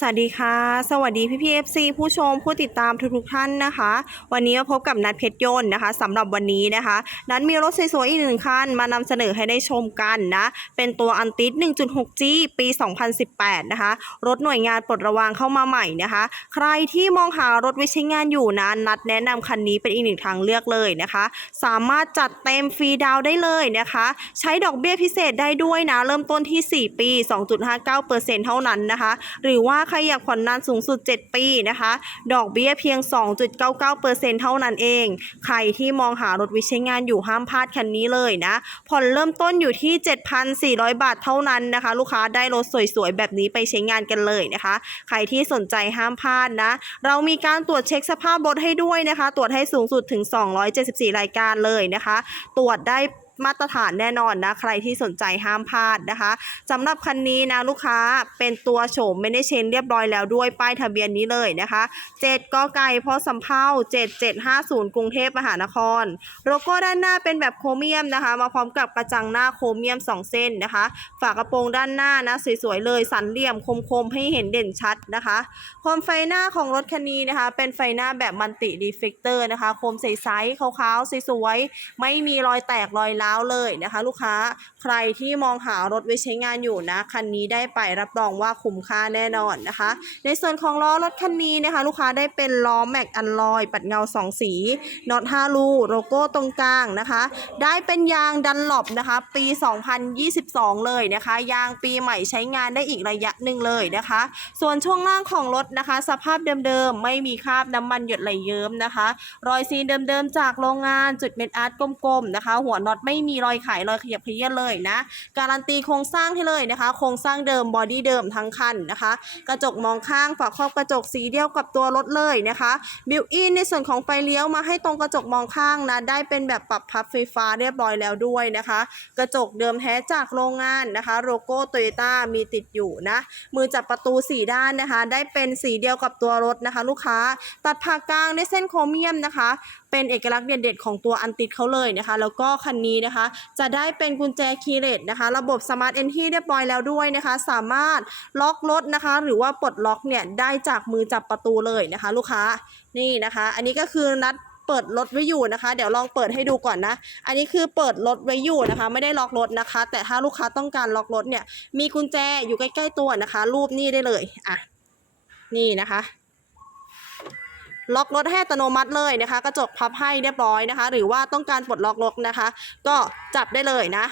สวัสดีค่ะ สวัสดีพี่พีเอฟซีผู้ชมผู้ติดตามทุกๆท่านนะคะ วันนี้มาพบกับนัดเพชรยนต์นะคะสำหรับวันนี้นะคะ นัดมีรถสวยๆอีกหนึ่งคันมานำเสนอให้ได้ชมกันนะ เป็นตัวอันติส 1.6G ปี 2018 นะคะ รถหน่วยงานปลดระวางเข้ามาใหม่นะคะ ใครที่มองหารถไว้ใช้งานอยู่นะนัดแนะนำคันนี้เป็นอีกหนึ่งทางเลือกเลยนะคะ สามารถจัดเต็มฟรีดาวได้เลยนะคะ ใช้ดอกเบี้ยพิเศษได้ด้วยนะเริ่มต้นที่ 4 ปี 2.59%เท่านั้นนะคะ หรือว่าใครอยากผ่อนนานสูงสุด 7 ปีนะคะ ดอกเบี้ยเพียง 2.99%เท่านั้นเอง ใครที่มองหารถวิใช้งานอยู่ห้ามพลาดคันนี้เลยนะ ผ่อนเริ่มต้นอยู่ที่ 7,400 บาทเท่านั้นนะคะ ลูกค้าได้รถสวยๆ แบบนี้ไปใช้งานกันเลยนะคะ ใครที่สนใจห้ามพลาดนะ เรามีการตรวจเช็คสภาพรถให้ด้วยนะคะ ตรวจให้สูงสุดถึง 274 รายการเลยนะคะ ตรวจได้ มาตรฐานแน่นอนนะ ใครที่สนใจห้ามพลาดนะคะสำหรับคันนี้นะลูกค้าเป็นตัวโฉมไม่ได้เชนเรียบร้อยแล้วด้วยป้ายทะเบียนนี้เลยนะคะ7กไก่พอสำเภา7750 กรุงเทพมหานคร โลโก้ด้านหน้าเป็นแบบโครเมียมนะคะ มาพร้อมกับกระจังหน้าโครเมียม 2 เส้นนะคะ ฝากระโปรงด้านหน้านะสวยๆเลยสันเหลี่ยมคมๆ ให้เห็นเด่นชัดนะคะโคมไฟหน้าของรถคันนี้นะคะ เป็นไฟหน้าแบบมัลติดีเฟกเตอร์นะคะ โคมใสๆขาวๆสวยๆไม่มีรอยแตกรอยร้าวเลยนะคะ ลูกค้าใครที่มองหารถไว้ใช้งานอยู่นะ คันนี้ได้ไปรับรองว่าคุ้มค่าแน่นอนนะคะ ในส่วนของล้อรถคันนี้นะคะ ลูกค้าได้เป็นล้อแม็กอันลอยปัดเงา 2 สีน็อต5รูโลโก้ตรงกลางนะคะ ได้เป็นยางดันหลบนะคะ ปี 2022 เลยนะคะ ยางปีใหม่ใช้งานได้อีกระยะหนึ่งเลยนะคะ ส่วนช่วงล่างของรถนะคะ สภาพเดิมๆ ไม่มีคราบน้ำมันหยดไหลเยิ้มนะคะ รอยซีนเดิมๆ จากโรงงานจุดเม็ดอาร์ตกลมๆนะคะ หัวน็อตไม่มีรอยไขรอยขยับเขยี้ยนเลยนะ การันตีโครงสร้างให้เลยนะคะ โครงสร้างเดิมบอดี้เดิมทั้งคันนะคะ กระจกมองข้างฝาครอบกระจกสีเดียวกับตัวรถเลยนะคะบิวอินในส่วนของไฟเลี้ยวมาให้ตรงกระจกมองข้างนะได้เป็นแบบปรับพับไฟฟ้าเรียบร้อยแล้วด้วยนะคะ กระจกเดิมแท้จากโรงงานนะคะโลโก้โตโยต้ามีติดอยู่นะมือจับประตูสีด้านนะคะ ได้เป็นสีเดียวกับตัวรถนะคะ ลูกค้า ตัดผ่ากลางด้วยเส้นโครเมียมนะคะเป็นเอกลักษณ์เด่นๆของตัวอันติดเขาเลยนะคะ แล้วก็คันนี้นะคะ จะได้เป็นกุญแจคีย์เลสนะคะ ระบบสมาร์ทเอนที่เรียบร้อยแล้วด้วยนะคะ สามารถล็อกรถนะคะ หรือว่าปลดล็อกเนี่ยได้จากมือจับประตูเลยนะคะ ลูกค้านี่นะคะ อันนี้ก็คือนัดเปิดรถไว้อยู่นะคะ เดี๋ยวลองเปิดให้ดูก่อนนะ อันนี้คือเปิดรถไว้อยู่นะคะ ไม่ได้ล็อกรถนะคะ แต่ถ้าลูกค้าต้องการล็อกรถเนี่ย มีกุญแจอยู่ใกล้ ๆตัวนะคะ รูปนี่ได้เลย อะ นี่นะคะ ล็อกรถให้อัตโนมัติเลยนะคะ กระจกพับให้เรียบร้อยนะคะ หรือว่าต้องการปลดล็อกรถนะคะ ก็จับได้เลยนะ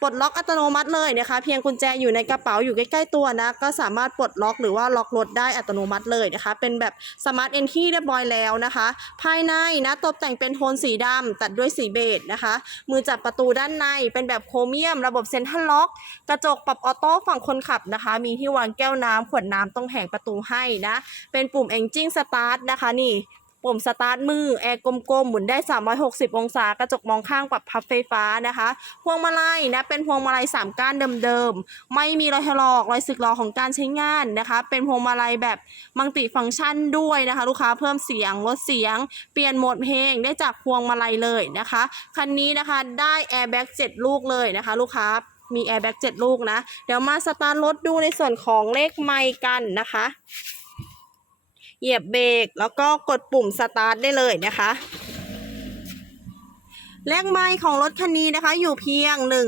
ปลดล็อกอัตโนมัติเลยนะคะ เพียงกุญแจอยู่ในกระเป๋าอยู่ใกล้ๆตัวนะ ก็สามารถปลดล็อกหรือว่าล็อกรถได้อัตโนมัติเลยนะคะ เป็นแบบสมาร์ทเอนที่เรียบร้อยแล้วนะคะ ภายในนะตกแต่งเป็นโทนสีดำตัดด้วยสีเบจนะคะ มือจับประตูด้านในเป็นแบบโครเมียม ระบบเซ็นทรัลล็อก กระจกปรับออโต้ฝั่งคนขับนะคะ มีที่วางแก้วน้ำขวดน้ำตรงแผงประตูให้นะ เป็นปุ่ม Engine Start นะคะนี่ ปุ่มสตาร์ทมือแอร์กลมๆ หมุนได้ 360 องศากระจกมองข้างปรับพับไฟฟ้านะคะ พวงมาลัยนะเป็นพวงมาลัย 3 ก้านเดิมๆ ไม่มีรอยถลอกรอยสึกหรอของการใช้งานนะคะ เป็นพวงมาลัยแบบมัลติฟังก์ชันด้วยนะคะ ลูกค้าเพิ่มเสียงลดเสียง เปลี่ยนโหมดเพลงได้จากพวงมาลัยเลยนะคะคันนี้นะคะได้แอร์แบ็ก7ลูกเลยนะคะ ลูกค้ามีแอร์แบ็ก7ลูกนะ เดี๋ยวมาสตาร์ทรถดูในส่วนของเลขไมค์กันนะคะ เหยียบเบรกแล้วก็กดปุ่มสตาร์ทได้เลยนะคะ เลขไมล์ของรถคันนี้นะคะ อยู่เพียง 1 3 9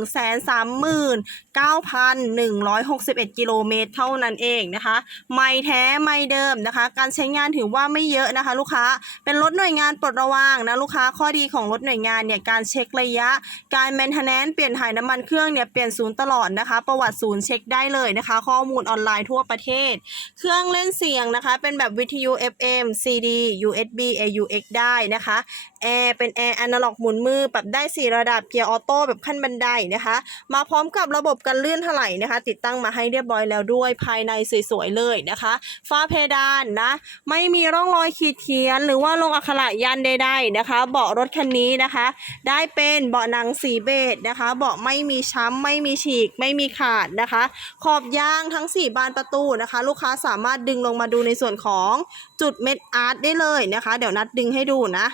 1 6 1 กิโลเมตรเท่านั้นเองนะคะ ไม่แท้ไม่เดิมนะคะ การใช้งานถือว่าไม่เยอะนะคะ ลูกค้าเป็นรถหน่วยงานปลดระวางนะลูกค้าข้อดีของรถหน่วยงานเนี่ยการเช็คระยะ การแมนเทนแนนเปลี่ยนถ่ายน้ำมันเครื่องเนี่ยเปลี่ยนศูนย์ตลอดนะคะ ประวัติศูนย์เช็คได้เลยนะคะ ข้อมูลออนไลน์ทั่วประเทศ เครื่องเล่นเสียงนะคะ เป็นแบบวิทยุ FM CD USB AUX ได้นะคะแอร์เป็นแอร์อนาล็อกหมุนมือปรับได้ 4 ระดับเกียร์ออโต้แบบขั้นบันไดนะคะ มาพร้อมกับระบบกันลื่นถลายนะคะ ติดตั้งมาให้เรียบร้อยแล้วด้วยภายในสวยๆเลยนะคะฝ้าเพดานนะไม่มีร่องรอยขีดเขียน หรือว่าลงอักขระยันใดๆนะคะ เบาะรถคันนี้นะคะ ได้เป็นเบาะหนังสีเบจนะคะเบาะไม่มีช้ำไม่มีฉีก ไม่มีขาดนะคะ ขอบยางทั้ง 4 บานประตูนะคะ ลูกค้าสามารถดึงลงมาดูในส่วนของจุดเม็ดอาร์ตได้เลยนะคะ เดี๋ยวนัดดึงให้ดูนะ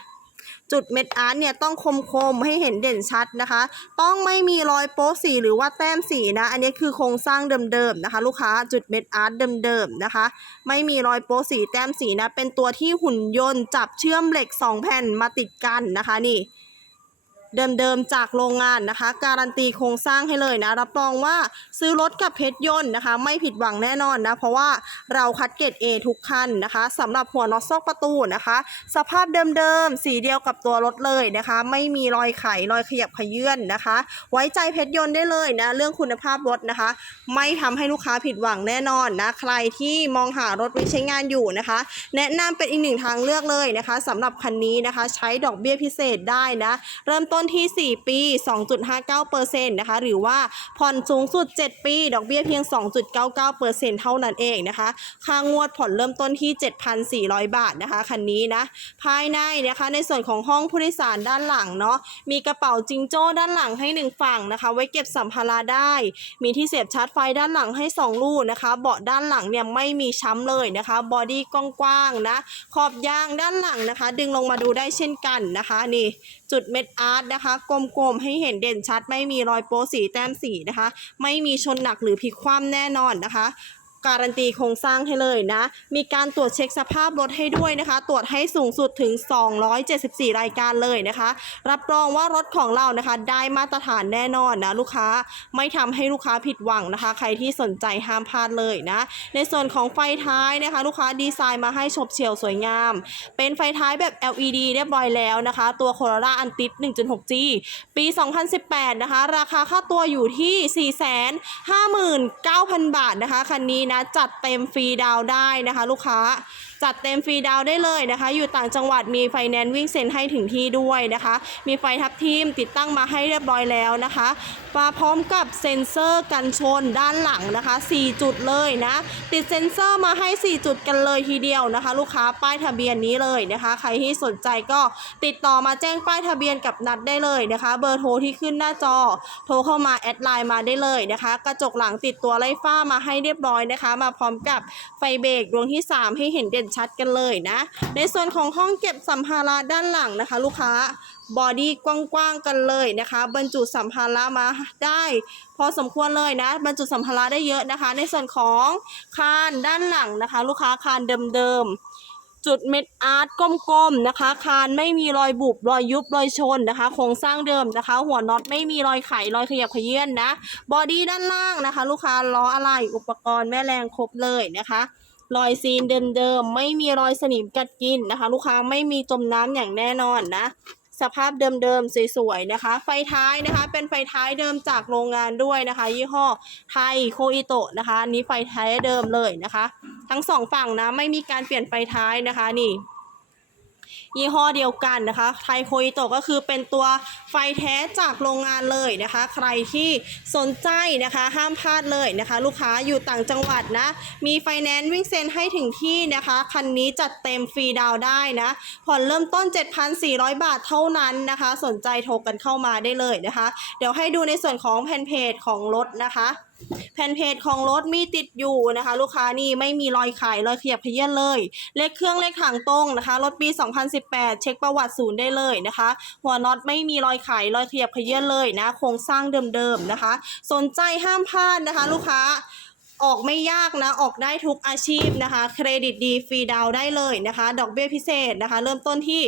จุดเม็ดอาร์ตเนี่ยต้องคมคมให้เห็นเด่นชัดนะคะ ต้องไม่มีรอยโป๊สีหรือว่าแต้มสีนะ อันนี้คือโครงสร้างเดิมๆนะคะ ลูกค้าจุดเม็ดอาร์ตเดิมๆนะคะ ไม่มีรอยโป๊สีแต้มสีนะ เป็นตัวที่หุ่นยนต์จับเชื่อมเหล็ก 2 แผ่นมาติดกันนะคะนี่ เดิมๆจากโรงงานนะคะ การันตีโครงสร้างให้เลยนะ รับรองว่าซื้อรถกับเพชรยนต์นะคะ ไม่ผิดหวังแน่นอนนะ เพราะว่าเราคัดเกรด A ทุกคันนะคะสำหรับหัวน็อตซอกประตูนะคะ สภาพเดิมๆสีเดียวกับตัวรถเลยนะคะ ไม่มีรอยไขรอยขยับขยื่นนะคะ ไว้ใจเพชรยนต์ได้เลยนะ เรื่องคุณภาพรถนะคะ ไม่ทำให้ลูกค้าผิดหวังแน่นอนนะ ใครที่มองหารถไว้ใช้งานอยู่นะคะ แนะนำเป็นอีกหนึ่งทางเลือกเลยนะคะสำหรับคันนี้นะคะ ใช้ดอกเบี้ยพิเศษได้นะ เริ่มต้นนที่ 4 ปี 2.59%นะคะหรือว่าผ่อนสูงสุด 7 ปี ดอกเบี้ยเพียง 2.99%เท่านั้นเองนะคะค่างวดผ่อนเริ่มต้นที่ 7,400 บาทนะคะคันนี้นะภายในนะคะในส่วนของห้องผู้โดยสารด้านหลังเนาะมีกระเป๋าจิงโจ้ด้านหลังให้ 1 ฝั่งนะคะ ไว้เก็บสัมภาระได้ มีที่เสียบชาร์จไฟด้านหลังให้ 2 ลูกนะคะ เบาะด้านหลังเนี่ยไม่มีช้ำเลยนะคะบอดี้กว้างๆนะขอบยางด้านหลังนะคะ ดึงลงมาดูได้เช่นกันนะคะนี่จุดเม็ดอาร์ตนะคะ กลมๆให้เห็นเด่นชัด ไม่มีรอยโป๊สีแต้มสีนะคะ ไม่มีชนหนักหรือพลิกคว่ำแน่นอนนะคะ การันตีโครงสร้างให้เลยนะ มีการตรวจเช็คสภาพรถให้ด้วยนะคะ ตรวจให้สูงสุดถึง 274 รายการเลยนะคะ รับรองว่ารถของเรานะคะ ได้มาตรฐานแน่นอนนะลูกค้าไม่ทำให้ลูกค้าผิดหวังนะคะ ใครที่สนใจห้ามพลาดเลยนะ ในส่วนของไฟท้ายนะคะ ลูกค้าดีไซน์มาให้ฉบเฉี่ยวสวยงาม เป็นไฟท้ายแบบ LED เรียบร้อยแล้วนะคะ ตัว Corolla Antit 1.6G ปี 2018 นะคะ ราคาค่าตัวอยู่ที่ 459,000 บาทนะคะคันนี้นะจัดเต็มฟรีดาวได้นะคะ ลูกค้า จัดเต็มฟรีดาวได้เลยนะคะ อยู่ต่างจังหวัดมีไฟแนนซ์วิ่งเซ็นให้ถึงที่ด้วยนะคะ มีไฟทับทิมติดตั้งมาให้เรียบร้อยแล้วนะคะมาพร้อมกับเซ็นเซอร์กันชนด้านหลังนะคะ 4 จุดเลยนะ ติดเซ็นเซอร์มาให้ 4 จุดกันเลยทีเดียวนะคะ ลูกค้าป้ายทะเบียนนี้เลยนะคะ ใครที่สนใจก็ติดต่อมาแจ้งป้ายทะเบียนกับนัดได้เลยนะคะ เบอร์โทรที่ขึ้นหน้าจอ โทรเข้ามาแอดไลน์มาได้เลยนะคะ กระจกหลังติดตัวไล่ฟ้ามาให้เรียบร้อยนะคะ มาพร้อมกับไฟเบรกดวงที่ 3 ให้เห็นเด่นชัดกันเลยนะ ในส่วนของห้องเก็บสัมภาระด้านหลังนะคะ ลูกค้าบอดี้กว้างๆกันเลยนะคะ บรรจุสัมภาระมาได้พอสมควรเลยนะ บรรจุสัมภาระได้เยอะนะคะ ในส่วนของคานด้านหลังนะคะ ลูกค้าคานเดิมๆจุดเม็ดอาร์ตกลมๆนะคะ คานไม่มีรอยบุบรอยยุบรอยชนนะคะโครงสร้างเดิมนะคะ หัวน็อตไม่มีรอยไขรอยขยับขยื่นนะบอดี้ด้านล่างนะคะ ลูกค้าล้ออะไรอุปกรณ์แม่แรงครบเลยนะคะ รอยซีนเดิมๆ ไม่มีรอยสนิมกัดกินนะคะ ลูกค้าไม่มีจมน้ำอย่างแน่นอนนะ สภาพเดิมๆ สวยๆ นะคะ ไฟท้ายนะคะ เป็นไฟท้ายเดิมจากโรงงานด้วยนะคะ ยี่ห้อไทยโคอิโตะนะคะ นี้ไฟท้ายเดิมเลยนะคะ ทั้งสองฝั่งนะ ไม่มีการเปลี่ยนไฟท้ายนะคะนี่ ยี่ห้อเดียวกันนะคะ ไทยโคอิโตะก็คือเป็นตัวไฟแท้จากโรงงานเลยนะคะ ใครที่สนใจนะคะห้ามพลาดเลยนะคะ ลูกค้าอยู่ต่างจังหวัดนะ มีไฟแนนซ์วิ่งเซ็นให้ถึงที่นะคะ คันนี้จัดเต็มฟรีดาวได้นะ ผ่อนเริ่มต้น 7,400 บาทเท่านั้นนะคะ สนใจโทรกันเข้ามาได้เลยนะคะ เดี๋ยวให้ดูในส่วนของแผ่นเพจของรถนะคะแผ่นเพจของรถมีติดอยู่นะคะ ลูกค้านี่ไม่มีรอยขายรอยขยับเขยื่นเลย เลขเครื่องเลขถังตรงนะคะ รถปี 2018 เช็คประวัติศูนย์ได้เลยนะคะ หัวน็อตไม่มีรอยขายรอยขยับเขยื่นเลยนะ โครงสร้างเดิมๆนะคะ สนใจห้ามพลาดนะคะ ลูกค้า ออกไม่ยากนะ ออกได้ทุกอาชีพนะคะ เครดิตดีฟรีดาวได้เลยนะคะ ดอกเบี้ยพิเศษนะคะ เริ่มต้นที่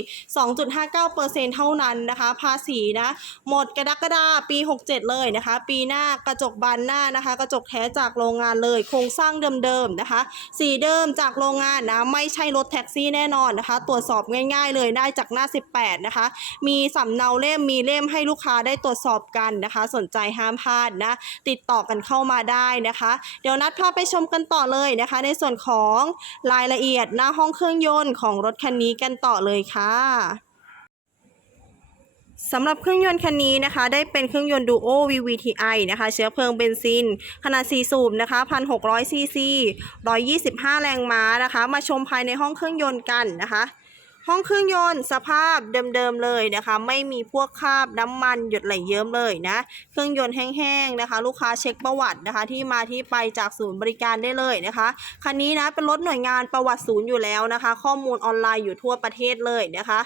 2.59%เท่านั้นนะคะ ภาษีนะ หมดกระดักฎาปี 67 เลยนะคะ ปีหน้ากระจกบานหน้านะคะ กระจกแท้จากโรงงานเลย โครงสร้างเดิมๆนะคะ สีเดิมจากโรงงานนะ ไม่ใช่รถแท็กซี่แน่นอนนะคะ ตรวจสอบง่าย ๆ เลยได้จากหน้า 18 นะคะ มีสำเนาเล่มมีเล่มให้ลูกค้าได้ตรวจสอบกันนะคะ สนใจห้ามพลาดนะ ติดต่อกันเข้ามาได้นะคะ เดี๋ยวนดพาไปชมกันต่อเลยนะคะ ในส่วนของรายละเอียดหน้าห้องเครื่องยนต์ของรถคันนี้กันต่อเลยค่ะสำหรับเครื่องยนต์คันนี้นะคะ ได้เป็นเครื่องยนต์ Duo VVTi นะคะ เชื้อเพลิงเบนซิน ขนาด 4 สูบนะคะ1,600ซีซี125 แรงม้านะคะ มาชมภายในห้องเครื่องยนต์กันนะคะ ห้องเครื่องยนต์สภาพเดิมๆเลยนะคะ ไม่มีพวกคราบน้ำมันหยดไหลเยิ้มเลยนะ เครื่องยนต์แห้งๆนะคะ ลูกค้าเช็คประวัตินะคะ ที่มาที่ไปจากศูนย์บริการได้เลยนะคะคันนี้นะเป็นรถหน่วยงานประวัติศูนย์อยู่แล้วนะคะ ข้อมูลออนไลน์อยู่ทั่วประเทศเลยนะคะ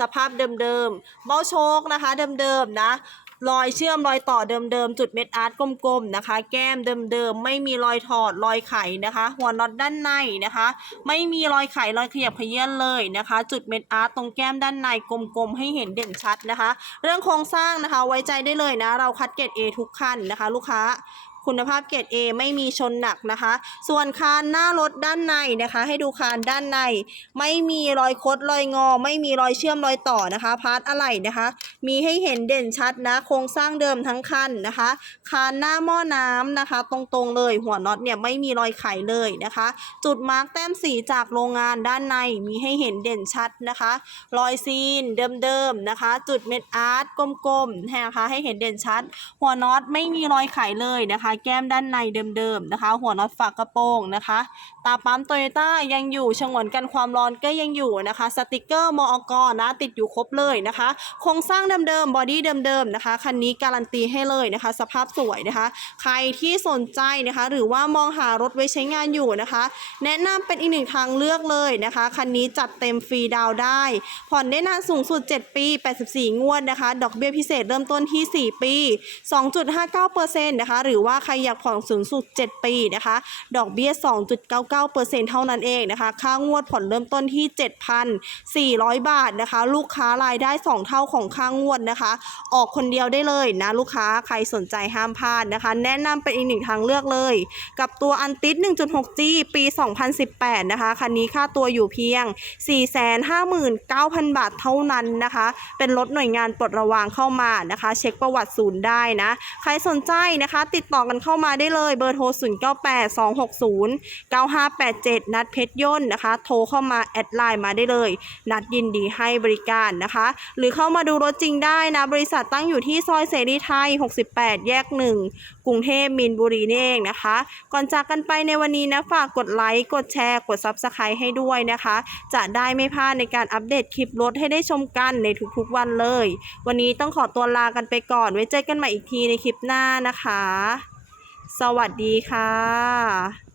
สภาพเดิมๆเบ้าโชคนะคะ เดิมๆนะ รอยเชื่อมรอยต่อเดิมๆ จุดเม็ดอาร์ตกลมๆนะคะ แก้มเดิมๆ ไม่มีรอยถอดรอยไขนะคะ หัวน็อตด้านในนะคะ ไม่มีรอยไขรอยขยับเขยื่นเลยนะคะ จุดเม็ดอาร์ตตรงแก้มด้านในกลมๆ ให้เห็นเด่นชัดนะคะ เรื่องโครงสร้างนะคะไว้ใจได้เลยนะ เราคัดเกรด A ทุกคันนะคะ ลูกค้า คุณภาพเกรด A ไม่มีชนหนักนะคะ ส่วนคานหน้ารถด้านในนะคะ ให้ดูคานด้านใน ไม่มีรอยคดรอยงอ ไม่มีรอยเชื่อมรอยต่อนะคะพาร์ทอะไหล่นะคะ มีให้เห็นเด่นชัดนะ โครงสร้างเดิมทั้งคันนะคะ คานหน้าหม้อน้ำนะคะ ตรงๆเลย หัวน็อตเนี่ยไม่มีรอยไขเลยนะคะ จุดมาร์กแต้มสีจากโรงงานด้านในมีให้เห็นเด่นชัดนะคะ รอยซีนเดิมๆนะคะ จุดเม็ดอาร์ตกลมๆนะคะให้เห็นเด่นชัด หัวน็อตไม่มีรอยไขเลยนะคะแก้มด้านในเดิมๆนะคะ หัวน็อตฝากระโปรงนะคะ ตาปั๊มโตโยต้ายังอยู่ฉงวนกันความร้อนก็ยังอยู่นะคะ สติกเกอร์มอกนะติดอยู่ครบเลยนะคะ โครงสร้างเดิมๆบอดี้เดิมๆนะคะคันนี้การันตีให้เลยนะคะ สภาพสวยนะคะ ใครที่สนใจนะคะ หรือว่ามองหารถไว้ใช้งานอยู่นะคะ แนะนำเป็นอีกหนึ่งทางเลือกเลยนะคะคันนี้จัดเต็มฟรีดาวได้ ผ่อนได้นานสูงสุด 7 ปี 84 งวดนะคะ ดอกเบี้ยพิเศษเริ่มต้นที่ 4 ปี 2.59%นะคะ หรือว่าใครอยากผ่อนสูงสุด 7 ปีนะคะ ดอกเบี้ย 2.99%เท่านั้นเองนะคะ ค่างวดผ่อนเริ่มต้นที่ 7,400 บาทนะคะ ลูกค้ารายได้ 2 เท่าของค่างวดนะคะ ออกคนเดียวได้เลยนะลูกค้าใครสนใจห้ามพลาดนะคะ แนะนำเป็นอีกหนึ่งทางเลือกเลย กับตัวอันติส 1.6G ปี 2018 นะคะ คันนี้ค่าตัวอยู่เพียง 459,000 บาทเท่านั้นนะคะ เป็นรถหน่วยงานปลดระวางเข้ามานะคะ เช็คประวัติศูนย์ได้นะ ใครสนใจนะคะ ติดต่อกันเข้ามาได้เลยเบอร์โทร 0982609587 นัดเพชรย่นต์นะคะ โทรเข้ามาแอดไลน์มาได้เลย นัดยินดีให้บริการนะคะ หรือเข้ามาดูรถจริงได้นะ บริษัทตั้งอยู่ที่ซอยเสรีไทย 68 แยก 1 กรุงเทพมีนบุรีนี่เองนะคะ ก่อนจากกันไปในวันนี้นะ ฝากกดไลค์ กดแชร์ กด Subscribe ให้ด้วยนะคะ จะได้ไม่พลาดในการอัปเดตคลิปรถให้ได้ชมกันในทุกๆวันเลย วันนี้ต้องขอตัวลากันไปก่อน ไว้เจอกันใหม่อีกทีในคลิปหน้านะคะ สวัสดีค่ะ